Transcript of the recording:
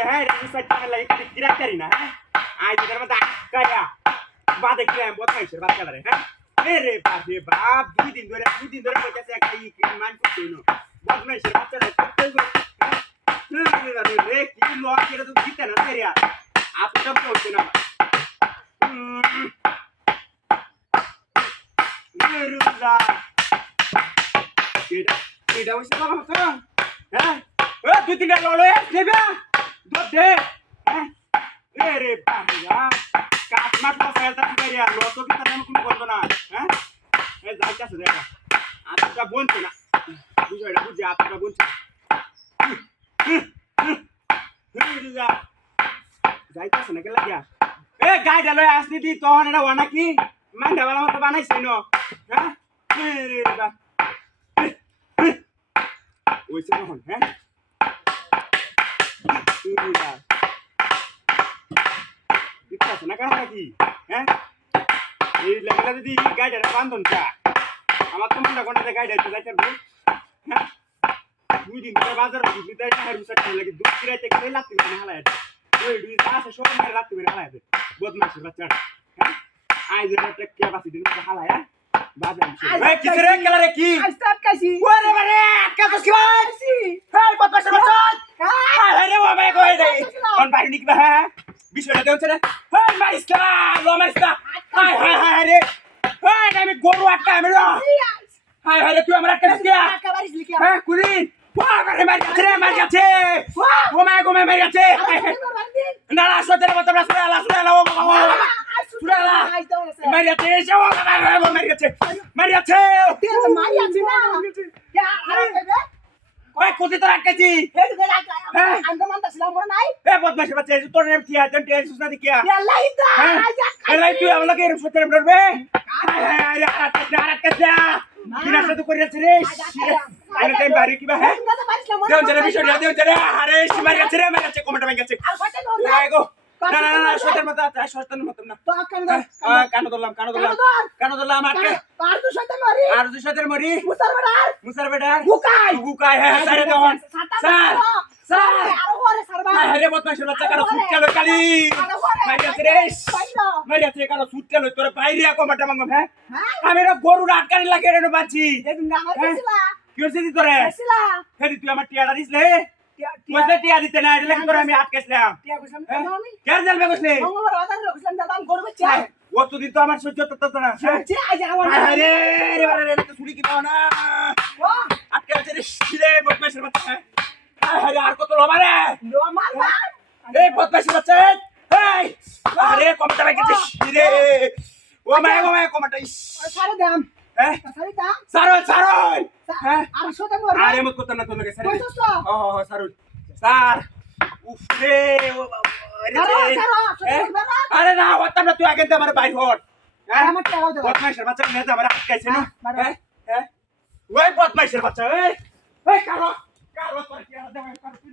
হ্যাঁ রিসার্চ করার লাগে কিরাকারি না হ্যাঁ আজ এর মধ্যে আটকায়া বাদে কি আমি বদমাইশের বাচ্চা রে হ্যাঁ রে বাপ দুই দিন ধরে কইতাছে একটা ই মান করতে হইলো বদমাইশের বাচ্চা রে রে কি লক করে তো দিতে না তেরিয়া আপটা বলতে না রুদা এটা হইছে বাবা তো হ্যাঁ ও দুই তিনটা লড়ে দেবা দুধ দে হ্যাঁ রে বাবা কাট মাট পাসাইতা করিয়া লতো কি তার কোনো বলতো না হ্যাঁ এ যাইতাছে দেখা আপটা বলতে না বুঝাইলা বুঝি আপটা বলছে রুদা যাইতাছে না কে লাগিয়া এ গাইডা লয় আসনি দি তখন এটা ওনা কি মাইন্ডা বালা মতো বানাইছে ন হ্যাঁ রে বাবা ওইছে তখন হ্যাঁ দিতাছে না কারণ কি হ্যাঁ এই লাগলা যদি গাইডা বান্ধন চা আমার তো মনটা কোনটা গাইডা যাইতে হ্যাঁ দুই দিন ধরে বাজার দিতে আর বিসাট লাগে দুধ কিরাইতে গেলে লাগতে না হালায় ওই দুই আছে সব মেরে লাগতে না হালায় বদমাশের বাচ্চা হ্যাঁ আই যে একটা কে বাসি দিন হালায় হ্যাঁ বাজার এই কি রে কেলারে কি স্টার্ট কাছি ওরে বারে কে তো শিবাইছি এই বদমাশের বাচ্চা হ্যাঁ রে বাবা কই দেই কোন বাড়ি নিকবা হ্যাঁ বিষয়টা দেউছে রে এই মারিসকা লো মারিসকা হায় হায় হায় রে এই আমি গরু আটকা আমি রে হায় হায় রে তুই আমার আটকা দিছিস হ্যাঁ কুলি মারি যাচ্ছে ও মাই গো মারি যাচ্ছে না না সতের মত সুরালা ও বাবা সুরালা মারি যাচ্ছে এসো মারি যাচ্ছে মারি আছে না ওই কোথি তো রাখছি আন্দা মানতা ছিলাম মনে নাই এ বদমাশ বাচ্চা তোর নাম কি আছে টেন সুসনা দি কি এলাই তো এলাই তুই আমলা কে সতের মরবে আরে আরে কিনা সাথে করে যাচ্ছে রে আরে টাইম বাড়ি কি বা হ্যাঁ দেও জরে বিষয় দেও জরে আরে মারি যাচ্ছে রে মারি যাচ্ছে কমেন্ট ভাই যাচ্ছে এই গো না না না সতের মত আছে সতের মত না তো কানো ধরলাম আটকে আর তো শয়তান মারি আর দুই সতের মরি মুসার বেটা গুকাই হ্যাঁ সারে দেওয়ান স্যার আরো ওরে সারবা আরে বদমাশের বাচ্চা কালো ফুট চলো কালি মারি যাচ্ছে রে মারি যাচ্ছে কালো ফুট চলো তোর বাইরে কমেন্ট মাঙ্গম হ্যাঁ আমি রে গরু আটকানি লাগে রে বাঁচি দেখুন আমার কইছিলা কি হইছে দি তোরে কইছিলা হেদি তুই আমার টিয়াটা দিছলে কইতে টিয়া দিতে না এটা লাগি তোরে আমি আটকাইছিলাম টিয়া কইছিলাম কেন আমি কেন জানবে কইছলে মঙ্গলবার বাজার কইছিলাম দাদা আমি গরু বেচা অতদিন তো আমার সহ্য তো না যে আজ আমার আরে রে তো ছুরি কি পাও না ও আটকাইছে রে শিরে বদমাশের বাচ্চা আরে আর কত লোবা রে লো মারবা এই বদমাশের বাচ্চা এই আরে কমটা ভাই গেছে শিরে ও মাই কমটা সারে দাম হ্যাঁ সারে দাম সারো হ্যাঁ আর শোতে মরবা আরে মত করতে না তো লাগে সারে কইছস ও সারো স্যার উফ রে ও আরে না হতাম না তুই আগে তো আমার বাইর হট হ্যাঁ আমার টাকা দাও বদমাশের বাচ্চা নিয়ে আমার আটকাইছে না হ্যাঁ ওই বদমাশের বাচ্চা এই কারো তোর কি আর দেব তুই না